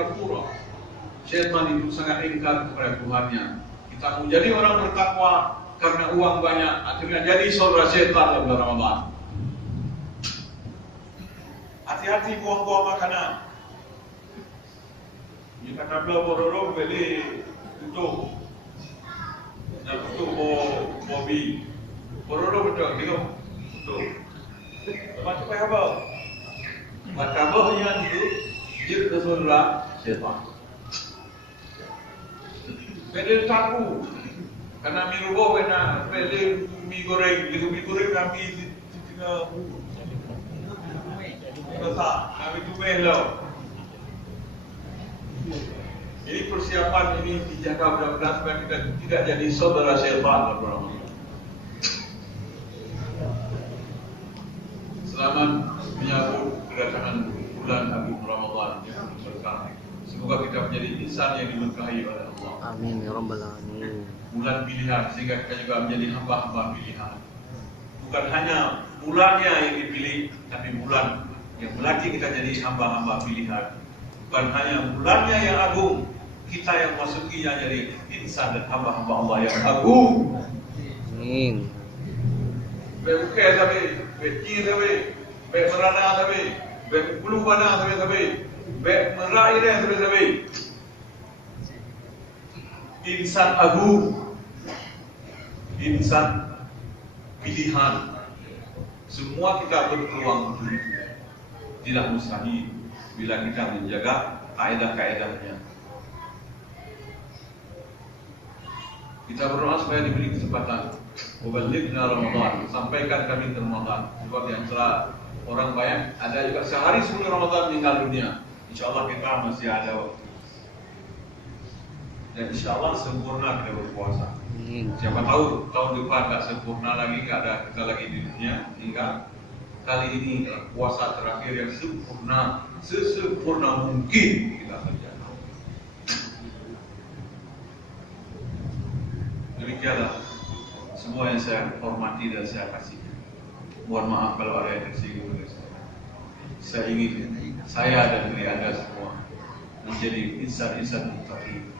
kafura. Syaitan itu sangat ingkar kepada Tuhannya. Kita mau jadi orang bertakwa karena uang banyak, akhirnya jadi saudara syaitan dalam bulan Ramadan. Hati-hati buang-buang makanan. Jika tabla bororo beli tutup, dan tutup bobi, bororo betul, gitu, tutup. Macam apa? Macam yang itu jadi saudara syaitan. Beli tahu, karena mie rubah, karena beli mie goreng kami tinggal masak, kami tumeh lah. Jadi persiapan ini dijaga benar-benar supaya kita tidak jadi saudara syaitan. Selamat menyambut kedatangan bulan Agung Ramadan yang berkah. Semoga kita menjadi insan yang diberkahi oleh Allah. Amin ya rabbal alamin. Bulan pilihan sehingga kita juga menjadi hamba-hamba pilihan. Bukan hanya bulannya yang dipilih, tapi bulan yang melatih kita jadi hamba-hamba pilihan. Bukan hanya bulannya yang agung, kita yang masukinya jadi insan dan hamba-hamba Allah yang agung. Amin. Bukan tapi, beci tapi, merana tapi, bulu bana tapi, merai dia tapi. Insan agung, insan pilihan. Semua kita berpeluang untuk itu. Tidak mustahil bila kita menjaga kaedah-kaedahnya. Kita berdoa supaya diberi kesempatan. Mubalighna Ramadan, sampaikan kami ke Ramadan. Sebab yang telah orang banyak ada juga sehari sebelum Ramadan meninggal dunia. InsyaAllah kita masih ada waktu. Dan insyaAllah sempurna kita berpuasa. Siapa tahu tahun depan tak sempurna lagi, tak ada kita lagi di dunia. Hingga kali ini adalah puasa terakhir yang sempurna, sesempurna mungkin kita kerjakan. Demikianlah semua yang saya hormati dan saya kasih. Mohon maaf kalau ada yang tersinggung dari saya. Saya ingin saya dan diri Anda semua menjadi insan-insan muttaqin.